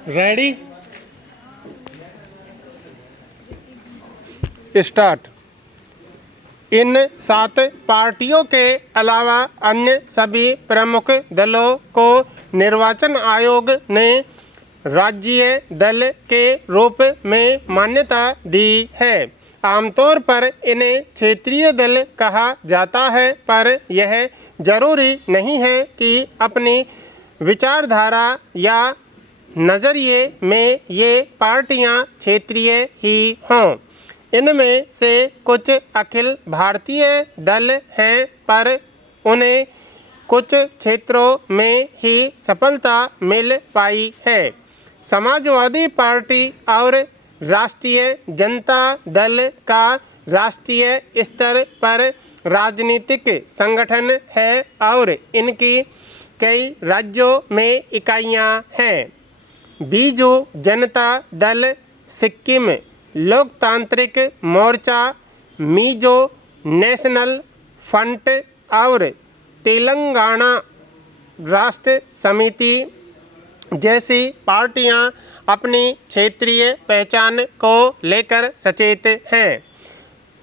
Ready start. इन 7 पार्टियों के अलावा अन्य सभी प्रमुख दलों को निर्वाचन आयोग ने राज्यीय दल के रूप में मान्यता दी है। आमतौर पर इन्हें क्षेत्रीय दल कहा जाता है, पर यह जरूरी नहीं है कि अपनी विचारधारा या नज़रिए में ये पार्टियां क्षेत्रीय ही हों। इनमें से कुछ अखिल भारतीय दल हैं, पर उन्हें कुछ क्षेत्रों में ही सफलता मिल पाई है। समाजवादी पार्टी और राष्ट्रीय जनता दल का राष्ट्रीय स्तर पर राजनीतिक संगठन है और इनकी कई राज्यों में इकाइयां हैं। बीजू जनता दल, सिक्किम लोकतांत्रिक मोर्चा, मिजो नेशनल फ्रंट और तेलंगाना राष्ट्र समिति जैसी पार्टियां अपनी क्षेत्रीय पहचान को लेकर सचेत हैं।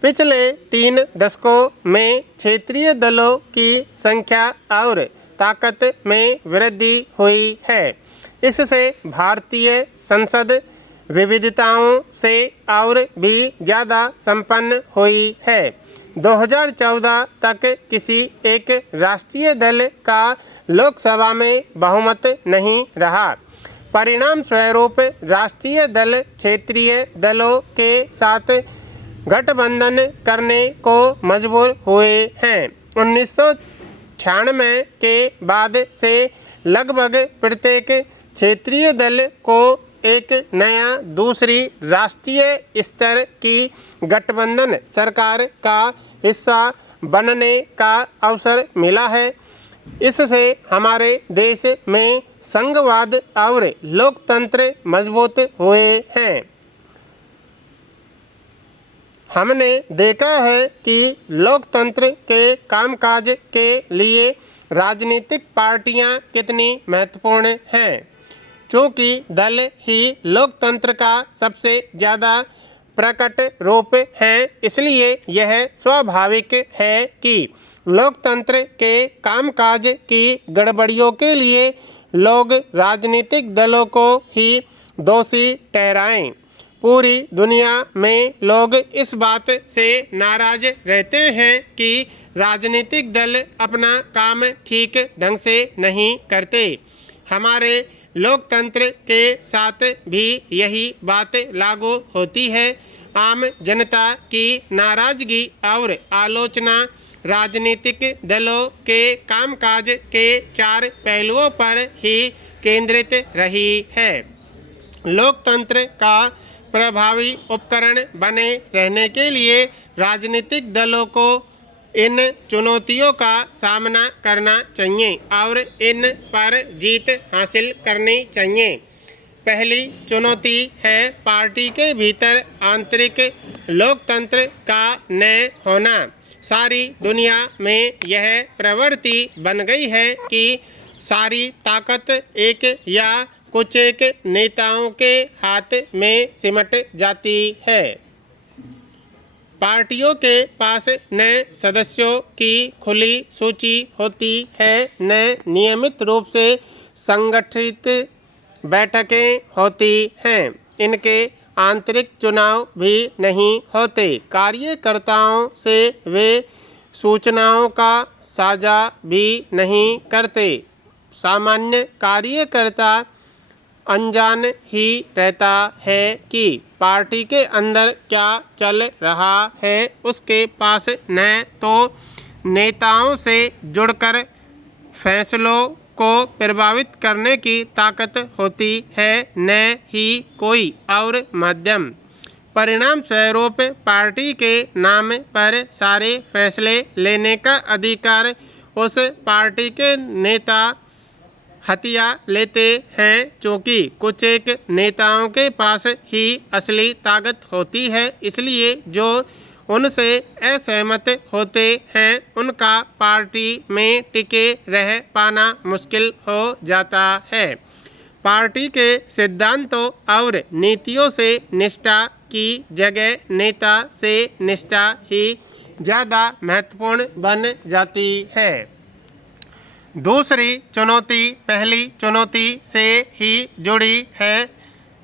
पिछले 3 दशकों में क्षेत्रीय दलों की संख्या और ताकत में वृद्धि हुई है। इससे भारतीय संसद विविधताओं से और भी ज़्यादा संपन्न हुई है। 2014 तक किसी एक राष्ट्रीय दल का लोकसभा में बहुमत नहीं रहा। परिणाम स्वरूप राष्ट्रीय दल क्षेत्रीय दलों के साथ गठबंधन करने को मजबूर हुए हैं। 1996 के बाद से लगभग प्रत्येक क्षेत्रीय दल को एक नया दूसरी राष्ट्रीय स्तर की गठबंधन सरकार का हिस्सा बनने का अवसर मिला है। इससे हमारे देश में संघवाद और लोकतंत्र मजबूत हुए हैं। हमने देखा है कि लोकतंत्र के कामकाज के लिए राजनीतिक पार्टियां कितनी महत्वपूर्ण हैं। चूँकि दल ही लोकतंत्र का सबसे ज़्यादा प्रकट रूप है, इसलिए यह स्वाभाविक है कि लोकतंत्र के कामकाज की गड़बड़ियों के लिए लोग राजनीतिक दलों को ही दोषी ठहराएं। पूरी दुनिया में लोग इस बात से नाराज रहते हैं कि राजनीतिक दल अपना काम ठीक ढंग से नहीं करते। हमारे लोकतंत्र के साथ भी यही बात लागू होती है। आम जनता की नाराजगी और आलोचना राजनीतिक दलों के कामकाज के 4 पहलुओं पर ही केंद्रित रही है। लोकतंत्र का प्रभावी उपकरण बने रहने के लिए राजनीतिक दलों को इन चुनौतियों का सामना करना चाहिए और इन पर जीत हासिल करनी चाहिए। पहली चुनौती है पार्टी के भीतर आंतरिक लोकतंत्र का न होना। सारी दुनिया में यह प्रवृत्ति बन गई है कि सारी ताकत एक या कुछ एक नेताओं के हाथ में सिमट जाती है। पार्टियों के पास न सदस्यों की खुली सूची होती है, न नियमित रूप से संगठित बैठकें होती हैं। इनके आंतरिक चुनाव भी नहीं होते। कार्यकर्ताओं से वे सूचनाओं का साझा भी नहीं करते। सामान्य कार्यकर्ता अनजान ही रहता है कि पार्टी के अंदर क्या चल रहा है। उसके पास न तो नेताओं से जुड़कर फैसलों को प्रभावित करने की ताकत होती है, न ही कोई और माध्यम। परिणाम स्वरूप पार्टी के नाम पर सारे फैसले लेने का अधिकार उस पार्टी के नेता हथिया लेते हैं। क्योंकि कुछ एक नेताओं के पास ही असली ताकत होती है, इसलिए जो उनसे असहमत होते हैं उनका पार्टी में टिके रह पाना मुश्किल हो जाता है। पार्टी के सिद्धांतों और नीतियों से निष्ठा की जगह नेता से निष्ठा ही ज़्यादा महत्वपूर्ण बन जाती है। दूसरी चुनौती पहली चुनौती से ही जुड़ी है।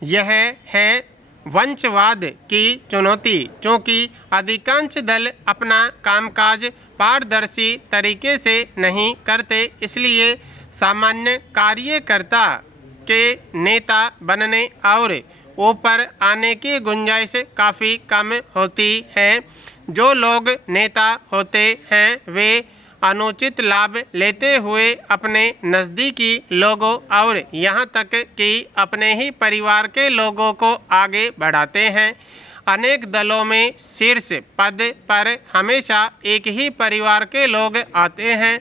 यह है वंशवाद की चुनौती। चूँकि अधिकांश दल अपना कामकाज पारदर्शी तरीके से नहीं करते, इसलिए सामान्य कार्यकर्ता के नेता बनने और ऊपर आने की गुंजाइश काफ़ी कम होती है। जो लोग नेता होते हैं वे अनुचित लाभ लेते हुए अपने नज़दीकी लोगों और यहाँ तक कि अपने ही परिवार के लोगों को आगे बढ़ाते हैं। अनेक दलों में शीर्ष पद पर हमेशा एक ही परिवार के लोग आते हैं।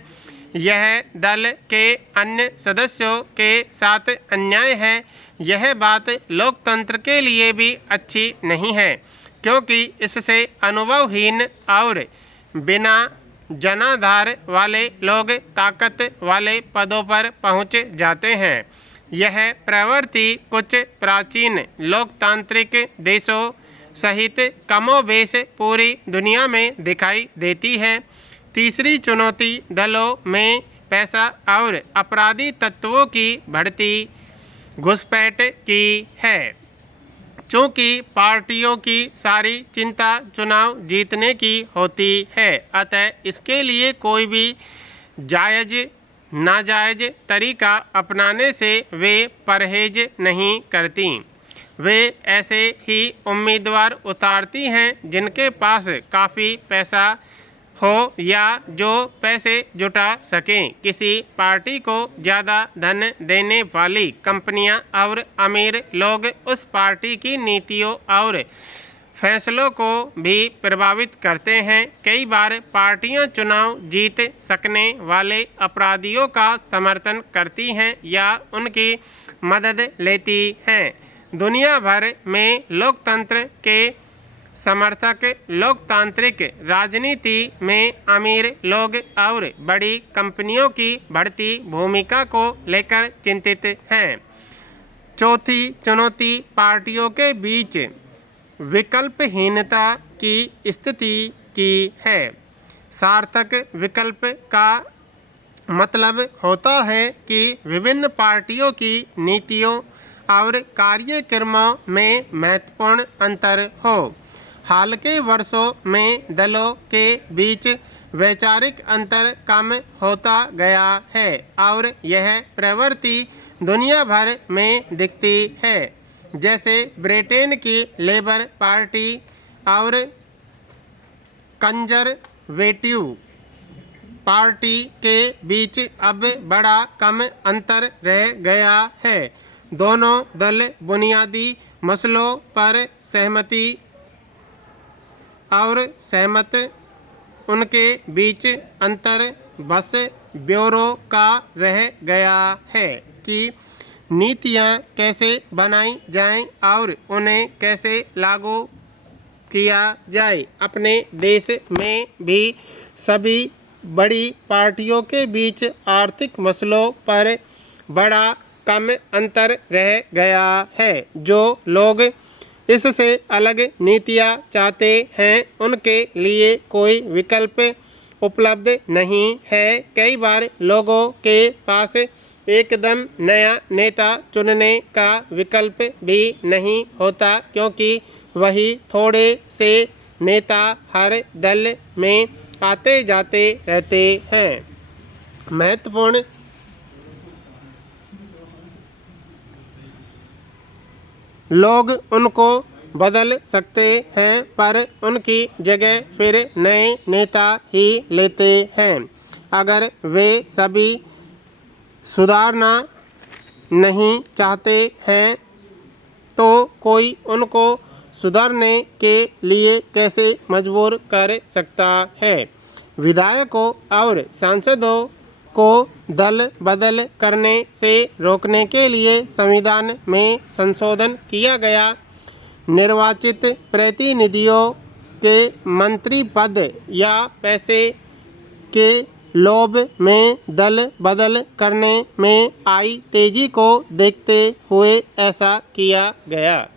यह दल के अन्य सदस्यों के साथ अन्याय है। यह बात लोकतंत्र के लिए भी अच्छी नहीं है, क्योंकि इससे अनुभवहीन और बिना जनाधार वाले लोग ताकत वाले पदों पर पहुंच जाते हैं। यह प्रवृत्ति कुछ प्राचीन लोकतांत्रिक देशों सहित कमोबेश पूरी दुनिया में दिखाई देती है। तीसरी चुनौती दलों में पैसा और अपराधी तत्वों की बढ़ती घुसपैठ की है। चूँकि पार्टियों की सारी चिंता चुनाव जीतने की होती है, अतः इसके लिए कोई भी जायज़ नाजायज़ तरीका अपनाने से वे परहेज नहीं करती। वे ऐसे ही उम्मीदवार उतारती हैं जिनके पास काफ़ी पैसा हो या जो पैसे जुटा सकें। किसी पार्टी को ज़्यादा धन देने वाली कंपनियां और अमीर लोग उस पार्टी की नीतियों और फैसलों को भी प्रभावित करते हैं। कई बार पार्टियां चुनाव जीत सकने वाले अपराधियों का समर्थन करती हैं या उनकी मदद लेती हैं। दुनिया भर में लोकतंत्र के समर्थक लोकतांत्रिक राजनीति में अमीर लोग और बड़ी कंपनियों की बढ़ती भूमिका को लेकर चिंतित हैं। चौथी चुनौती पार्टियों के बीच विकल्पहीनता की स्थिति की है। सार्थक विकल्प का मतलब होता है कि विभिन्न पार्टियों की नीतियों और कार्यक्रमों में महत्वपूर्ण अंतर हो। हाल के वर्षों में दलों के बीच वैचारिक अंतर कम होता गया है और यह प्रवृत्ति दुनिया भर में दिखती है। जैसे ब्रिटेन की लेबर पार्टी और कंजरवेटिव पार्टी के बीच अब बड़ा कम अंतर रह गया है। दोनों दल बुनियादी मसलों पर सहमति और सहमत उनके बीच अंतर बस ब्यूरो का रह गया है कि नीतियां कैसे बनाई जाएं और उन्हें कैसे लागू किया जाए। अपने देश में भी सभी बड़ी पार्टियों के बीच आर्थिक मसलों पर बड़ा कम अंतर रह गया है। जो लोग इससे अलग नीतियां चाहते हैं उनके लिए कोई विकल्प उपलब्ध नहीं है। कई बार लोगों के पास एकदम नया नेता चुनने का विकल्प भी नहीं होता, क्योंकि वही थोड़े से नेता हर दल में आते जाते रहते हैं। महत्वपूर्ण लोग उनको बदल सकते हैं पर उनकी जगह फिर नए नेता ही लेते हैं। अगर वे सभी सुधारना नहीं चाहते हैं तो कोई उनको सुधारने के लिए कैसे मजबूर कर सकता है। विधायकों और सांसदों को दल बदल करने से रोकने के लिए संविधान में संशोधन किया गया। निर्वाचित प्रतिनिधियों के मंत्री पद या पैसे के लोभ में दल बदल करने में आई तेजी को देखते हुए ऐसा किया गया।